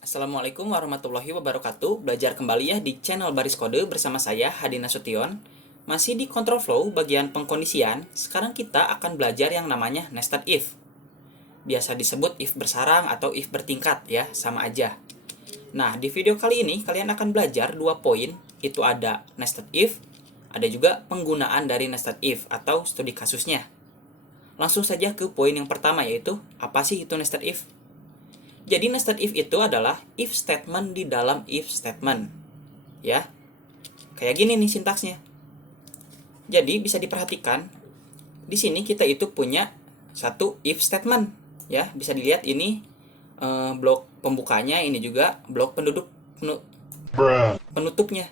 Assalamualaikum warahmatullahi wabarakatuh. Belajar kembali ya di channel Baris Kode bersama saya Hadi Nasution. Masih di control flow bagian pengkondisian. Sekarang kita akan belajar yang namanya nested if. Biasa disebut if bersarang atau if bertingkat ya, sama aja. Nah, di video kali ini kalian akan belajar dua poin. Itu ada nested if, ada juga penggunaan dari nested if atau studi kasusnya. Langsung saja ke poin yang pertama, yaitu apa sih itu nested if? Jadi nested if itu adalah if statement di dalam if statement. Ya. Kayak gini nih sintaksnya. Jadi bisa diperhatikan di sini kita itu punya satu if statement, ya. Bisa dilihat ini blok pembukanya, ini juga blok penutupnya.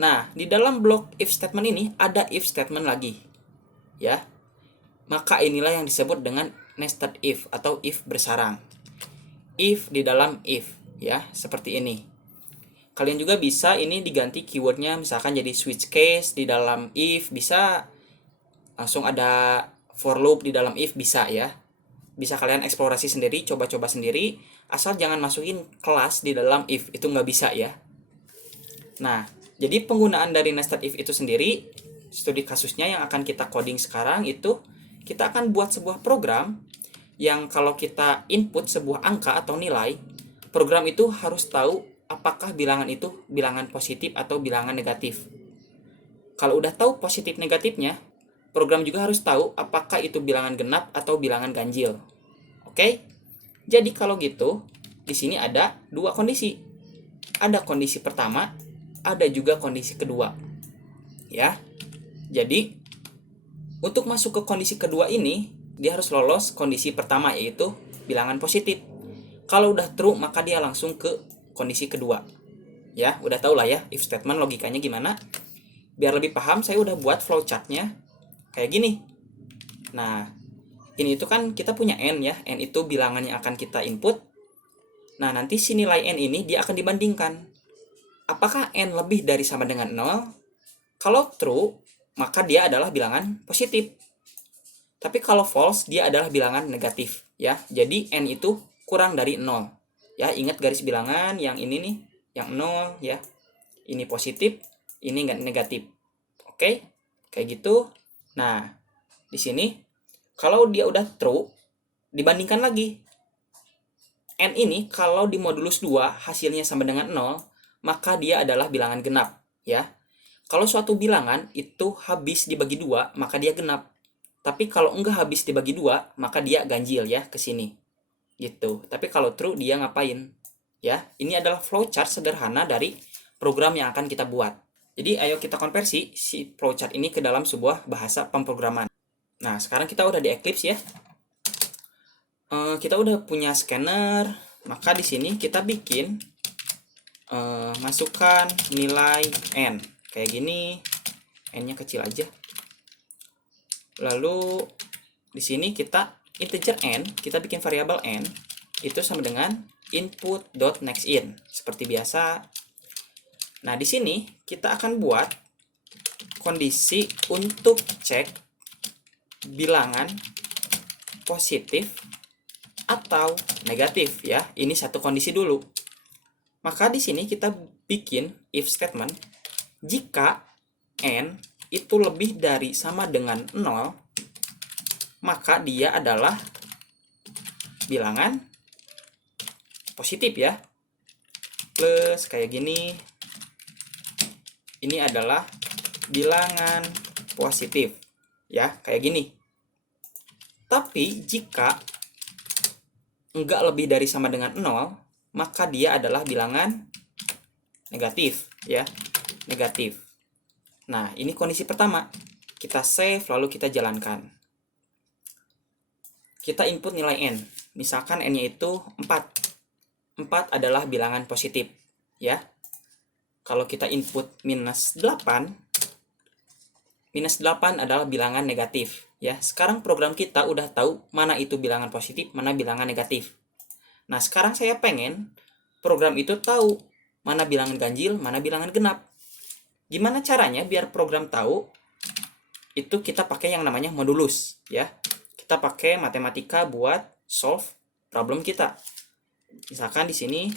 Nah, di dalam blok if statement ini ada if statement lagi. Ya. Maka inilah yang disebut dengan nested if atau if bersarang. If di dalam if, ya, seperti ini. Kalian juga bisa ini diganti keywordnya, misalkan jadi switch case di dalam if, bisa langsung ada for loop di dalam if, bisa ya. Bisa kalian eksplorasi sendiri, coba-coba sendiri, asal jangan masukin kelas di dalam if, itu nggak bisa ya. Nah, jadi penggunaan dari nested if itu sendiri, studi kasusnya yang akan kita coding sekarang itu, kita akan buat sebuah program yang kalau kita input sebuah angka atau nilai, program itu harus tahu apakah bilangan itu bilangan positif atau bilangan negatif. Kalau udah tahu positif negatifnya, program juga harus tahu apakah itu bilangan genap atau bilangan ganjil. Oke? Jadi kalau gitu, di sini ada dua kondisi. Ada kondisi pertama, ada juga kondisi kedua. Ya. Jadi, untuk masuk ke kondisi kedua ini, dia harus lolos kondisi pertama, yaitu bilangan positif. Kalau udah true, maka dia langsung ke kondisi kedua. Ya, udah tau lah ya if statement logikanya gimana. Biar lebih paham, saya udah buat flowchartnya kayak gini. Nah, ini itu kan kita punya n ya, n itu bilangan yang akan kita input. Nah, nanti si nilai n ini dia akan dibandingkan. Apakah n lebih dari sama dengan 0? Kalau true, maka dia adalah bilangan positif. Tapi kalau false, dia adalah bilangan negatif, ya. Jadi n itu kurang dari 0. Ya, ingat garis bilangan yang ini nih, yang 0 ya. Ini positif, ini negatif. Oke? Kayak gitu. Nah, di sini kalau dia udah true, dibandingkan lagi. N ini kalau di modulus 2 hasilnya sama dengan 0, maka dia adalah bilangan genap, ya. Kalau suatu bilangan itu habis dibagi 2, maka dia genap. Tapi kalau enggak habis dibagi 2, maka dia ganjil ya ke sini. Gitu. Tapi kalau true dia ngapain? Ya, ini adalah flowchart sederhana dari program yang akan kita buat. Jadi ayo kita konversi si flowchart ini ke dalam sebuah bahasa pemrograman. Nah, sekarang kita udah di Eclipse ya. Kita udah punya scanner, maka di sini kita bikin masukkan nilai n. Kayak gini, n-nya kecil aja. Lalu di sini kita integer n, kita bikin variabel n itu sama dengan input.nextIn seperti biasa. Nah, di sini kita akan buat kondisi untuk cek bilangan positif atau negatif ya. Ini satu kondisi dulu. Maka di sini kita bikin if statement jika n itu lebih dari sama dengan 0, maka dia adalah bilangan positif ya. Plus kayak gini, ini adalah bilangan positif ya, kayak gini. Tapi jika enggak lebih dari sama dengan 0, maka dia adalah bilangan negatif ya, negatif. Nah, ini kondisi pertama. Kita save, lalu kita jalankan. Kita input nilai n. Misalkan n-nya itu 4. 4 adalah bilangan positif. Ya. Kalau kita input minus 8, minus 8 adalah bilangan negatif. Ya. Sekarang program kita udah tahu mana itu bilangan positif, mana bilangan negatif. Nah, sekarang saya pengen program itu tahu mana bilangan ganjil, mana bilangan genap. Gimana caranya biar program tahu? Itu kita pakai yang namanya modulus ya. Kita pakai matematika buat solve problem kita. Misalkan di sini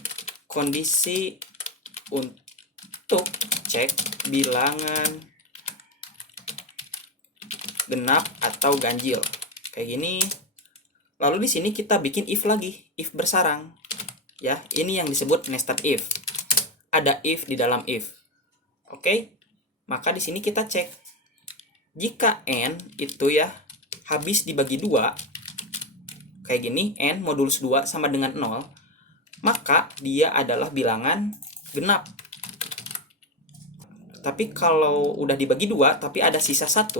kondisi untuk cek bilangan genap atau ganjil. Kayak gini. Lalu di sini kita bikin if lagi, if bersarang. Ya, ini yang disebut nested if. Ada if di dalam if. Oke? Maka di sini kita cek. Jika n itu ya habis dibagi 2, kayak gini, n modulus 2 sama dengan 0, maka dia adalah bilangan genap. Tapi kalau udah dibagi 2 tapi ada sisa 1,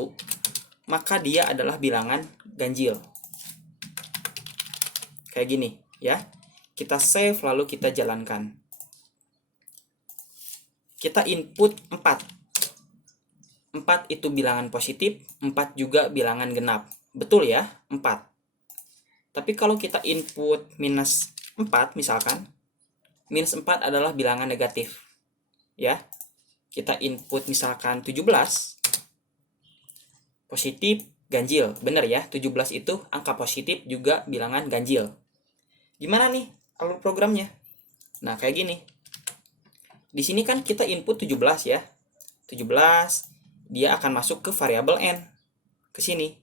maka dia adalah bilangan ganjil. Kayak gini ya. Kita save lalu kita jalankan. Kita input 4. 4 itu bilangan positif, 4 juga bilangan genap. Betul ya? 4. Tapi kalau kita input minus 4 misalkan, minus 4 adalah bilangan negatif. Ya. Kita input misalkan 17, positif, ganjil. Benar ya, 17 itu angka positif juga bilangan ganjil. Gimana nih alur programnya? Nah, kayak gini. Di sini kan kita input 17 ya. 17, dia akan masuk ke variabel n. Ke sini.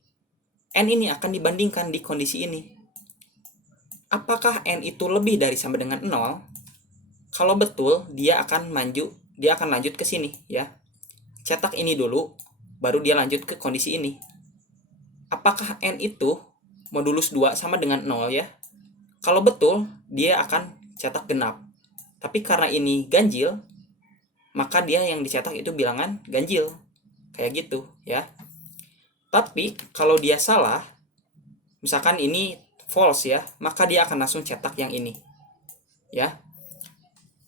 N ini akan dibandingkan di kondisi ini. Apakah n itu lebih dari sama dengan 0? Kalau betul, dia akan lanjut ke sini ya. Cetak ini dulu, baru dia lanjut ke kondisi ini. Apakah n itu modulus 2 sama dengan 0 ya? Kalau betul, dia akan cetak genap. Tapi karena ini ganjil, maka dia yang dicetak itu bilangan ganjil. Kayak gitu ya. Tapi kalau dia salah, misalkan ini false ya, maka dia akan langsung cetak yang ini. Ya.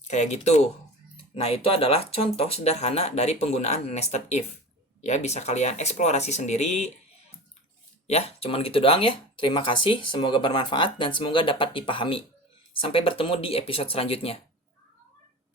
Kayak gitu. Nah, itu adalah contoh sederhana dari penggunaan nested if. Ya, bisa kalian eksplorasi sendiri. Ya, cuman gitu doang ya. Terima kasih, semoga bermanfaat dan semoga dapat dipahami. Sampai bertemu di episode selanjutnya.